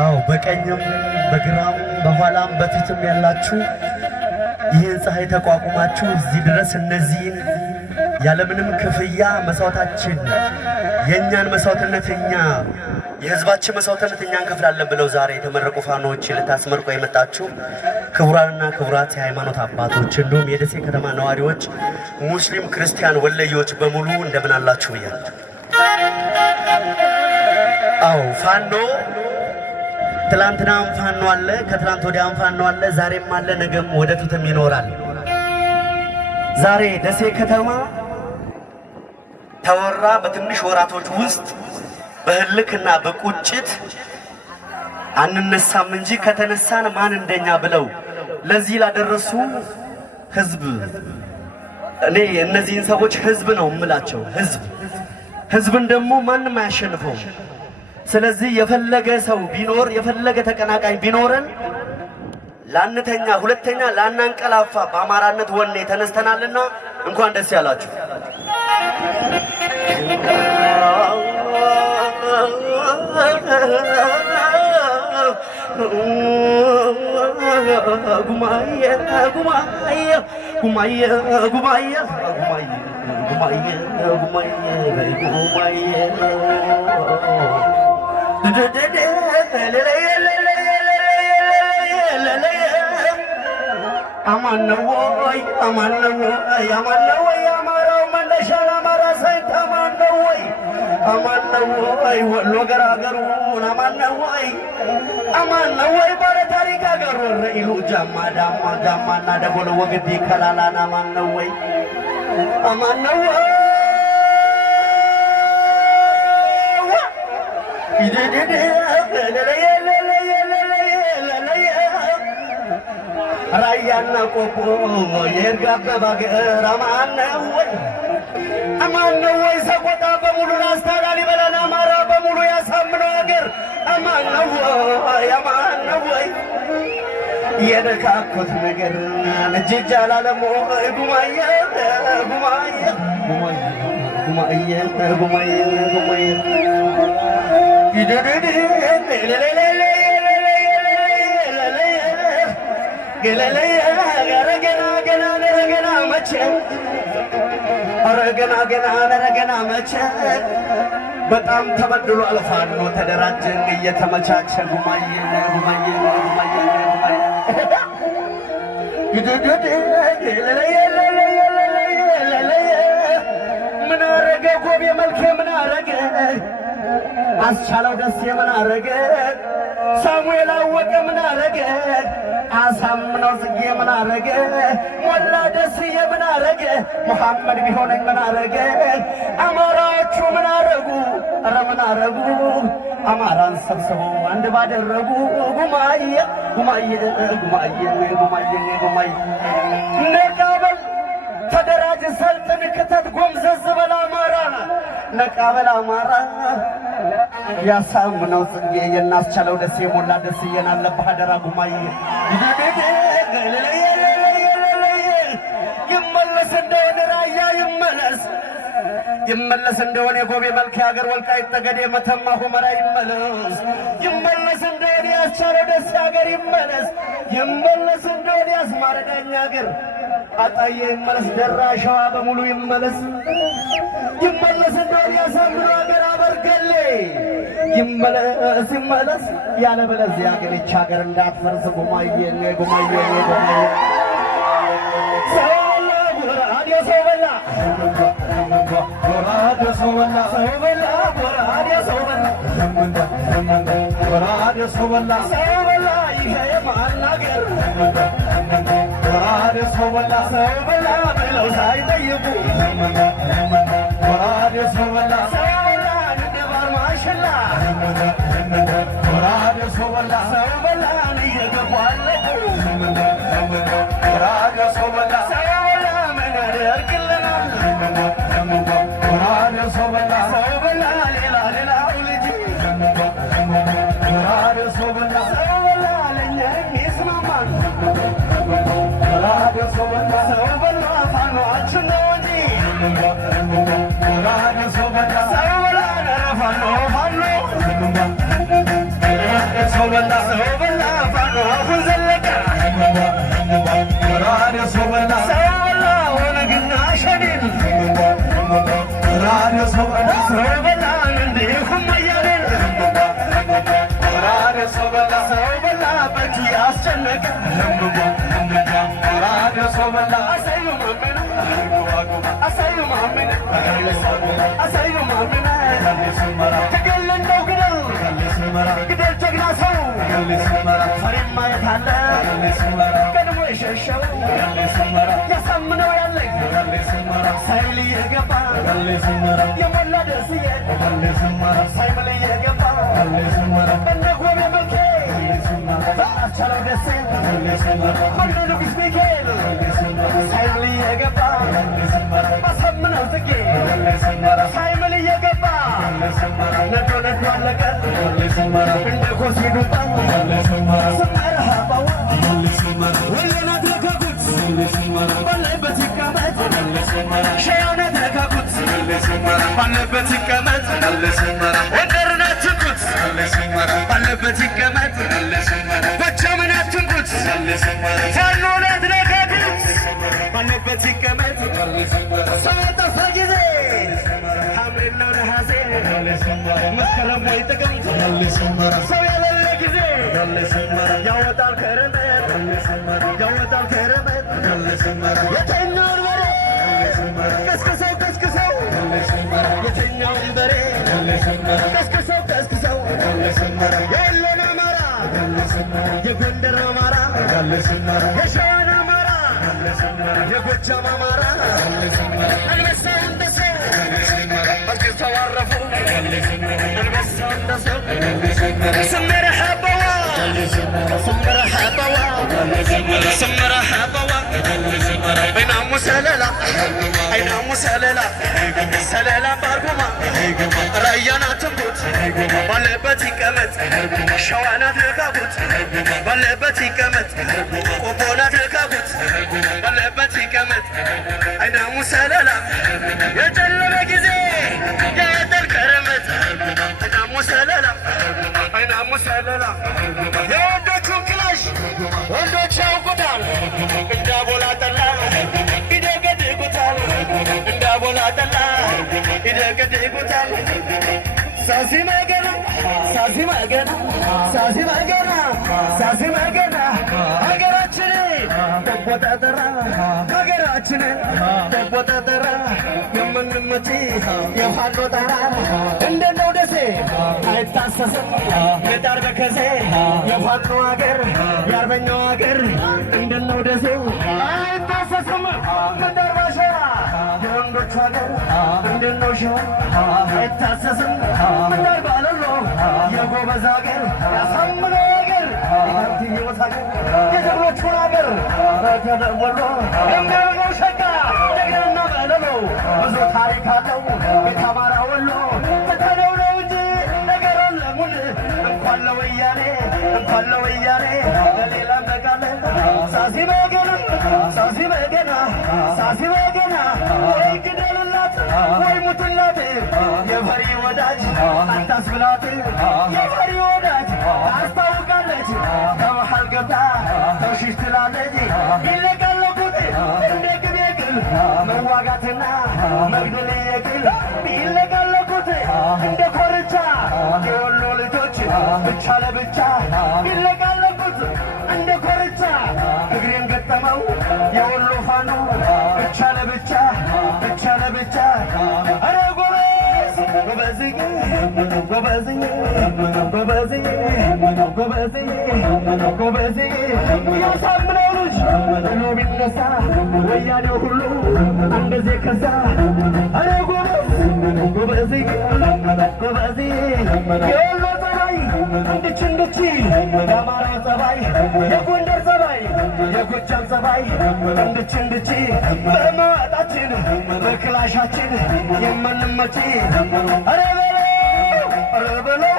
አዎ በቀኝም በግራም በኋላም በፊትም ያላችሁ ይህን ፀሐይ ተቋቁማችሁ እዚህ ድረስ እነዚህን ያለምንም ክፍያ መስዋዕታችን የእኛን መስዋዕትነት የህዝባችን መስዋዕትነት እኛ እንከፍላለን ብለው ዛሬ የተመረቁ ፋኖች ልታስመርቁ የመጣችሁ ክቡራንና ክቡራት የሃይማኖት አባቶች እንዲሁም የደሴ ከተማ ነዋሪዎች ሙስሊም ክርስቲያን ወለዮች በሙሉ እንደምን አላችሁ ብያለሁ። አዎ ፋኖ ትላንትናም ፋኖ አለ፣ ከትላንት ወዲያም ፋኖ አለ፣ ዛሬም አለ፣ ነገም ወደፊትም ይኖራል። ዛሬ ደሴ ከተማ ተወራ በትንሽ ወራቶች ውስጥ በህልክና በቁጭት አንነሳም እንጂ ከተነሳን ማን እንደኛ ብለው ለዚህ ላደረሱ ህዝብ እኔ እነዚህን ሰዎች ህዝብ ነው እምላቸው። ህዝብን ደግሞ ማንም አያሸንፈው። ስለዚህ የፈለገ ሰው ቢኖር የፈለገ ተቀናቃኝ ቢኖረን ላንተኛ ሁለተኛ ላናንቀላፋ በአማራነት ወኔ ተነስተናልና እንኳን ደስ ያላችሁ። አማነወይ አማራው መነሻን አማራ ሳይንት አማነወይ ወሎ ገራገሩን አማነወይ ባለ ታሪክ አገሩ ረኢሉ ጃማና ደጎለ ወግዲ ከላላና አማነወይ ራያና ቆቦ የርጋበ ባገር አማነወይ ሰቆጣ በሙሉ ላስታ ላሊበላን አማራ በሙሉ ያሳምነው አገር አማነወይ የነካኩት ነገር እጅ አላለም ጉማዬ ገና መቼ በጣም ተበድሏል ፋኖ ተደራጀን እየተመቻቸ ጉማዬ ምን አረገ ጎቤ መልኬ ምን አረገ አስቻለው ደሴ ምን አረገ ሳሙኤል አወቀ ምን አረገ አሳምነው ጽጌ ምን አረገ ሞላ ደስዬ ምን አረገ መሐመድ ቢሆነኝ ምን አረገ አማራዎቹ ምን አረጉ ኧረ ምን አረጉ አማራን ሰብስበው አንድ ባደረጉ ጉማዬ ነቃበል ተደራጅ ሰልጥን ክተት ጎምዘዝ በል አማራ ነቃበል አማራ ያሳምነው ጽጌ የናስቻለው ደሴ ሞላ ደስዬን አለብህ አደራ ጉማዬ ይመለስ እንደሆነ ራያ ይመለስ እንደሆነ የጎቤ መልክ ሀገር ወልቃይት ጠገዴ መተማ ሁመራ ይመለስ እንደሆነ ያስቻለው ደሴ ሀገር ይመለስ እንደሆነ ያስማረ ዳኛ ሀገር አጣዬ ይመለስ ደራ ሸዋ በሙሉ ይመለስ እንደሆነ ያሳምነው ሀገር አበርገሌ ይመለስ ያለበለዚያ ግን ይህች ሀገር እንዳትፈርስ ጉማዬ ሰው በላ ይሄ ማናገር ሰው በላ ብለው ሳይጠይቁ ሰው በላ እንደባር ማሽላ ሰው በላን እየገቡ አለቁ ሰው በላ ምን ያደርግልናል ሰው በላ ሌላው ልጅ ሰው በላ ለእኛ የሚስማማን ሰው በላ ፋኖአችን ነው እንጂ ሰው በላ ፋኖ ሰው በላ በእጅ ያስጨነቀ ሰው በላ አሳዩ ማመና አሳዩ ማመና አሳዩ ማመና ትግል እንደው ግደል ጀግና ሰው ፈሪም ማየት አለ ቀድሞ የሸሸው ያሳምነው ያለኝ ሳይል እየገባ የሞላ ደስዬ ሳይምል እየገባ እንደ ጎቤ መልኬ አስቻለው ደሴ ወንድ ንጉሥ ሚካኤል ሳይምል እየገባ አሳምነው ጽጌ ሳይምል እየገባ ነዶ ነዶ አለቀ እንደ ኮሲ ዱባ ስመረሃባዋ ወለና ተካኩት ባለበት ይቀመጥ ሸያነ ተካኩት ባለበት ይቀመጥ ወደርን አትንኩት ባለበት ይቀመጥ ጎጃምን አትንኩት ፋኖን አትነካኩት ባለበት ይቀመጥ ሰው ጠፋ ጊዜ ሐምሌና ነሐሴ መስከረም ወይ ጥቅምት ሰው የሌለ ጊዜ ያወጣል ከረመት ያወጣል ከረመት የተኛውን በሬ ቀስቅሰው ቀስቅሰው የተኛውን በሬ ቀስቅሰው ቀስቅሰው የወሎን አማራ የጎንደር አማራ የሸዋን አማራ የጎጃም አማራ አንበሳው እንደ ሰው አርጅተው አረፉ አንበሳው እንደ ሰው ስመረሐባዋ ስመረሐባዋ ስመረሐባዋ አይናሙ ሰለላ አይናሙ ሰለላ ሰለላ ባርጉማ ራያና ትንኩት ባለበት ይቀመጥ ሸዋና ተካኩት ባለበት ይቀመጥ ቆቦና ተካኩት ባለበት ይቀመጥ አይናሙ ሰለላ የጨለመ ጊዜ የጠል ከረመት አይናሙ ሰለላ አይናሙ ሰለላ የወንዶቹን ክላሽ ወንዶች ያውቁታል እንዳቦላ ጠላ ይደገድጉታል እንዳቦላ ጠላ ይደገድጉታል ሳሲ መገና ሳሲ መገና ሳሲ መገና ሳሲ መገና ሀገራችን ተቆጣጠራ ሀገራችን ተቆጣጠራ የምንመጪ የፋኖ ጣራ እንደነው ደሴ አይታሰስም የዳር በከሴ የፋኖ ሀገር የአርበኛው ሀገር እንደነው ደሴ አይታሰስም የዳር ባሸራ የወንዶች ሀገር እንደነው ሸዋ አይታሰስም የዳር ባለሎ የጎበዝ ሀገር ያሳምነው ሀገር የአንትየወት ሀገር የጀግኖቹን ሀገር ተደወሎ የሚያደርገው ሸጋ ጀግናና በለሎ ብዙ ታሪክ አለው ቤት አማራ ወሎ ትተነው ነው እንጂ ነገሩን ለሙን እንኳን ለወያኔ እንኳን ለወያኔ ለሌላም ነቃለ ሳሲ በገና ሳሲ በገና ሳሲ በገና ወይ ግደልላት ወይ ሙትላት የፈሪ ወዳጅ አታስብላት የፈሪ ወዳጅ አስታውቃለች ከመሃል ገብታ ተውሽሽ ትላለች ይለቀለቁት እንደ ቅቤ ቅል መዋጋትና መግደል የቅል ይለቀለቁት እንደ ኮርቻ የወሎ ልጆች ብቻ ለብቻ ይለቀለቁት እንደ ኮርቻ እግሬን ገጠመው የወሎ ፋኖ ብቻ ለብቻ ብቻ ለብቻ አረ ጎበዝ ጎበዝዬ ጎበዝዬ ጎበዝዬ ጎበዝዬ ጎበዝዬ ያሳምነው ልጅ ብሎ ቢነሳ ወያኔው ሁሉ እንደዚህ ከሳ አረ ጎበዝ ጎበዝዬ ጎበዝዬ የወሎ ጸባይ እንድች እንድች የአማራው ጸባይ የጎንደር ጸባይ የጎጃም ጸባይ እንድች እንድች በመዋጣችን በክላሻችን የማንመጪ አረ በለው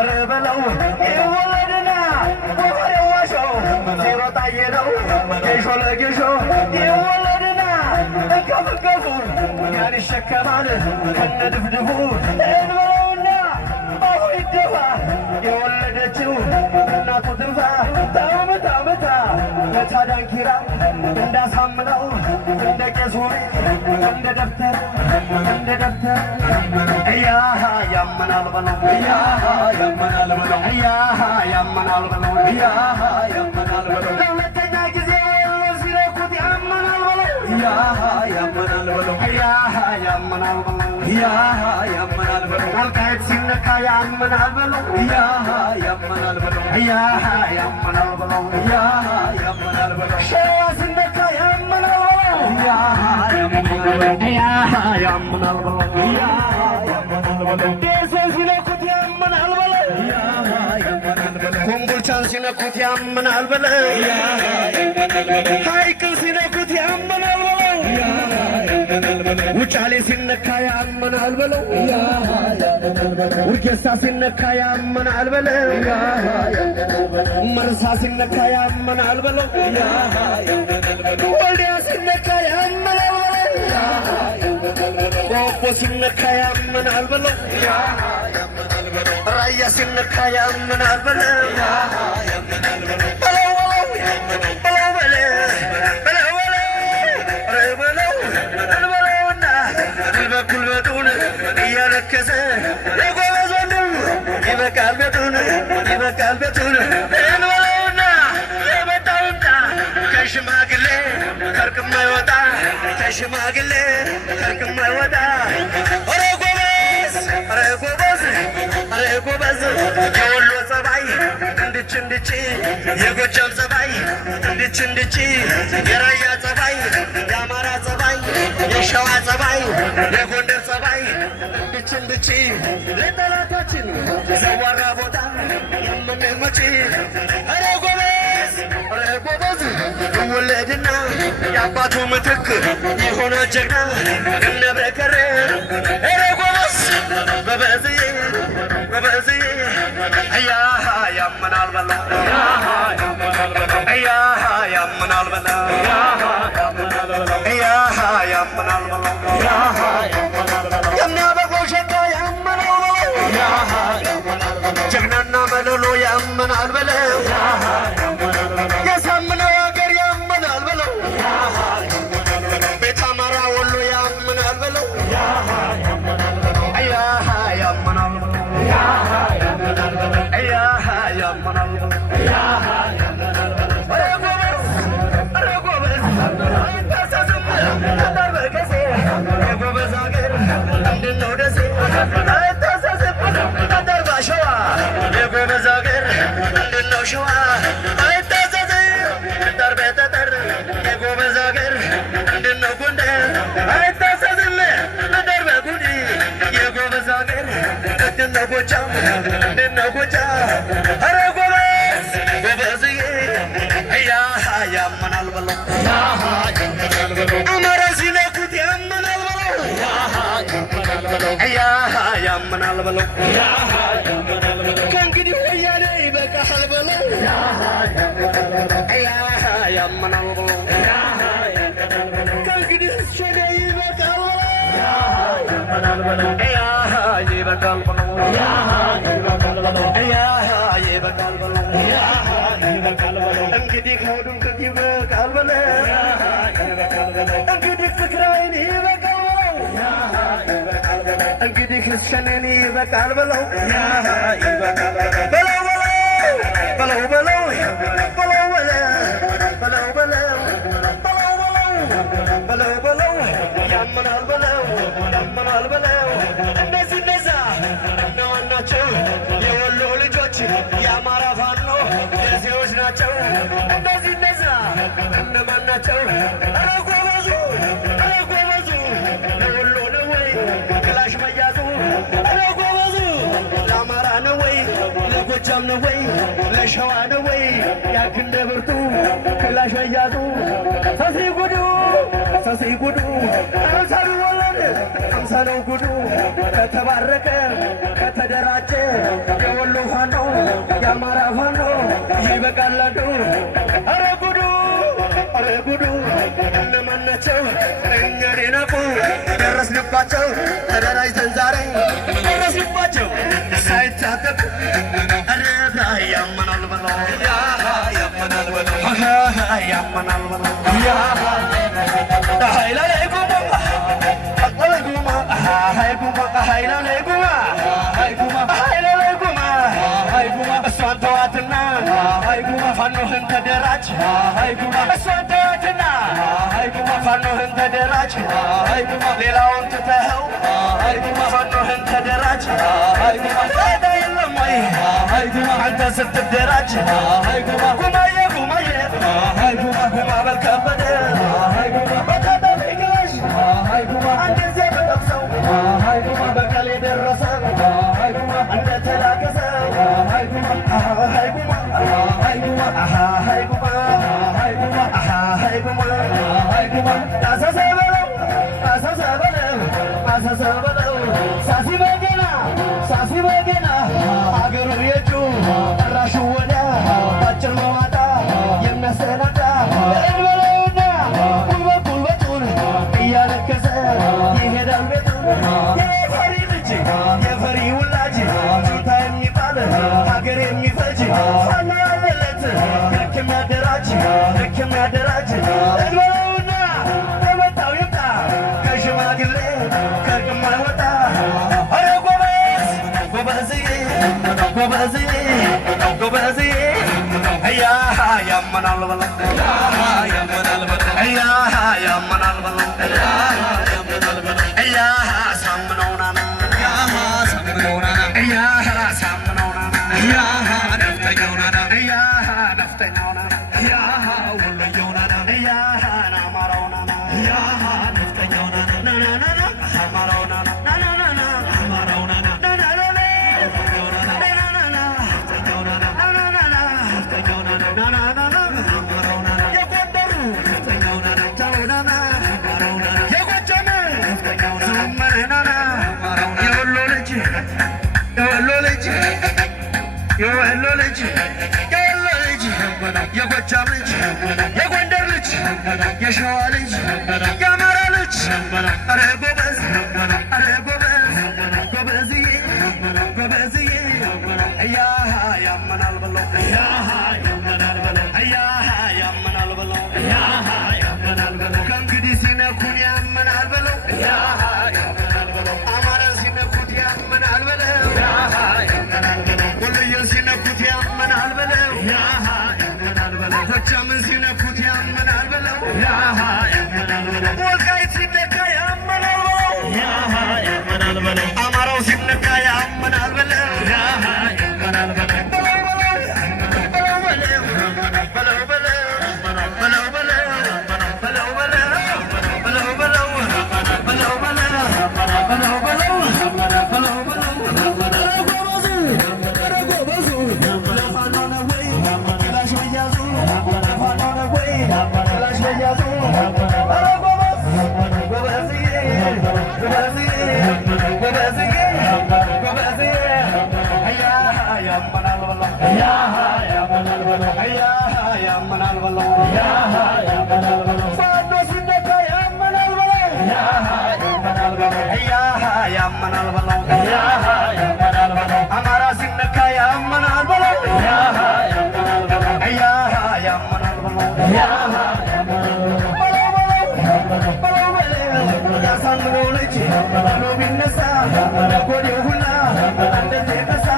አረ በለው ይወለድና ወፈሬ ዋሾ ሲሮጣዬ ነው ጌሾ ለጌሾ ይወለድና እንከፍከፉ ያን ይሸከማል ከነድፍድፉ እንበለውና ባሁ ይደፋ የወለደችው እናቱ ትንፋ ታምታ ምታ ለታዳንኪራ እንዳሳምነው እንደ ቄስ ሆይ እንደ ደብተር እያሃ ያመናል በለው እያሃ ያመናል በለው እያሃ ያመናል በለው ያመናል በለው ለሁለተኛ ጊዜ ሲለኩት ያመናል በለው ያመናል በለው ያመናል በለው ያመናል በለው ወልቃይት ሲነካ ያመናል በለው ያመናል በለው ያመናል በለው ያመናል በለው ሸዋ ሲነካ ያመናል በለው ያመናል በለው ደሴ ሲነኩት ያመናል በለው ኮምቦልቻን ሲነኩት ያመናል በለው ሐይቅን ሲነኩት ያመናል በለው ውጫሌ ሲነካ ያመናል በለው ውርጌሳ ሲነካ ያመናል በለው መርሳ ሲነካ ያመናል በለው ወልዲያ ሲነካ ያመናል በለው ቆቦ ሲነካ ያመናል በለው ራያ ሲነካ ያመናል በለው ጉልበቱን እያለከሰ የጎበዝ ወንድም ይበቃል ቤቱን ይበቃል ቤቱን እንበለውና የመጣው ይምጣ ከሽማግሌ ከርቅ የማይወጣ ከሽማግሌ ከርቅ የማይወጣ ኧረ ጎበዝ ኧረ ጎበዝ ኧረ ጎበዝ የወሎ ጸባይ እንድች እንድች የጎጃም ጸባይ እንድች እንድች የራያ ጸባይ የአማራ ጸባይ የሸዋ ጸባይ የጎንደር ጸባይ እንድች እንድች ለጠላታችን ዘዋራ ቦታ የምንመች ኧረ ጎበዝ ኧረ ጎበዝ ይወለድና የአባቱ ምትክ የሆነ ጀግና እነ በከረ ኧረ ጎበዝ ጎበዝዬ ጎበዝዬ ያመናል በለው ያመናል በለው ያመናል በለው የሚያበቅለው ሸጋ ያመናል በለው ጀግናና መለሎ ያመናል በለው የሳምነው ሀገር ያመናል በለው ቤት አማራ ወሎ ያመናል በለው ያመናል በለው ያመናል በለው የጎበዝ ሀገር እንድነው ደሴ አይታሰስም ጠጠር ባሸዋ የጎበዝ ሀገር እንድነው ሸዋ አይታሰስም ጠጠር በጠጠር የጎበዝ ሀገር እንድነው ጎንደር አይታሰስም ጠጠር በጉዲ የጎበዝ ሀገር እንድነው ጎጃም እንድነው ጎጃም ኧረ ጎበዝ ጎበዝዬ ያመናል በለው አማራ ሲነኩት ያመናል በለው ያመናል በለው ከእንግዲህ ወያኔ ይበቃሃል በለው ያመናል በለው ከእንግዲህ ሸኔ ይበቃል በለው ይበቃል በለው ይበቃል በለው እንግዲህ ከሁሉም ከት ይበቃል በለው እንግዲህ ፍቅራዊን ይበቃል በለው እንግዲህ ሸኔን ይበቃል በለው በለው በለው በለው በለው በለው በለው በለው በለው ያመናል በለው ያመናል በለው እነዚህ እነዛ እነማን ናቸው? የወሎ ልጆች የአማራ ፋኖ የሴዎች ናቸው። እነዚህ እነዛ እነማን ናቸው? ኧረ ጎበዙ ኧረ ጎበዙ ለወሎ ነው ወይ ክላሽ መያዙ? ኧረ ጎበዙ ለአማራ ነው ወይ ለጎጃም ነው ወይ ለሸዋ ነው ወይ ያክንደ ብርቱ ክላሽ መያዙ? ሰሲ ጉዱ ሰሲ ጉዱ አምሳ ቢወለድ አምሳ ነው ጉዱ ከተባረከ ከተደራጀ የወሎ ፋኖ የአማራ ፋኖ ይበቃል አንዱ። ኧረ ጉዱ ኧረ ጉዱ እነማን ናቸው? እኛን የናቁ ደረስንባቸው ተደራጅተን ዛሬ ደረስንባቸው ሳይታጠቅ ኧረ ያመናል በለው ያመናል በለው ያመናል በለው እሷን ተዋትና ፋኖህን ተደራጅ እሷን ተዋትና ፋኖህን ተደራጅ ሌላውን ትተኸው ፋኖህን ተደራጅ ፋይዳ የለም ወይ አንተ ስትደራጅ ጉማዬ ጉማዬ ጉማ በልከበደ በተጠፊግላሽ አንድ ዜ በጠብሰው በቀሌ ደረሰ እንደተላከሰ ሳሲበገና አገሩ የጩ ራሹ ወደ ባጭር መዋጣ የሚያሰናዳ እንበለውና ጉልበቱን እያለከሰ ይሄዳል ቤቱን የፈሪ ልጅ የፈሪ ውላጅ ጁንታ የሚባል ሀገር የሚፈጅ ፋኖ ያለለት ልክ የሚያደራጅ እንበለውና የመጣው ይምጣ ከሽማግሌ ከርቅማ ይወጣ አረ ጎበዝዬ እያሃ ያመናል በለው እያሃ ሳምነውናና ነፍጠኛውናና ወሎየውናና አማራውናና ነፍጠኛውናና አማራውናና የወሎ ልጅ የጎጃም ልጅ የጎንደር ልጅ የሸዋ ልጅ የአማራ ልጅ አረ ጎበዝ ጎበዝዬ እያሃ ያመናል በለው ከእንግዲህ ሲነኩን ያመናል በለው አማራን ሲነኩት ያመናል በለው ወሎዬን ሲነኩት ያመናል በለው ጎጃምን ሲነኩት ያመናል በለው ወልቃይት ሲነካ ያመናል በለው አማራው ሲነካ ያመናል በለው ያመናል በለው አማራ ሲነካ ያመናል በለው ያመናል በለው ያሳምነው ልጅ ብሎ ቢነሳ ጎዴው ሁላ እንደዚህ ነሳ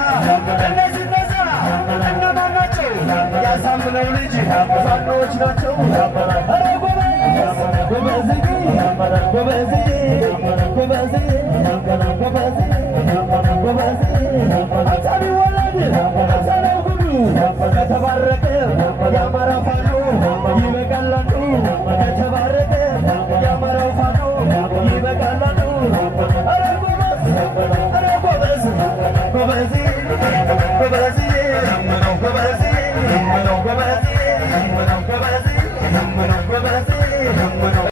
እነዚህ ነሳ እነማን ናቸው? ያሳምነው ልጅ ፋኖች ናቸው። ጎበዝዬ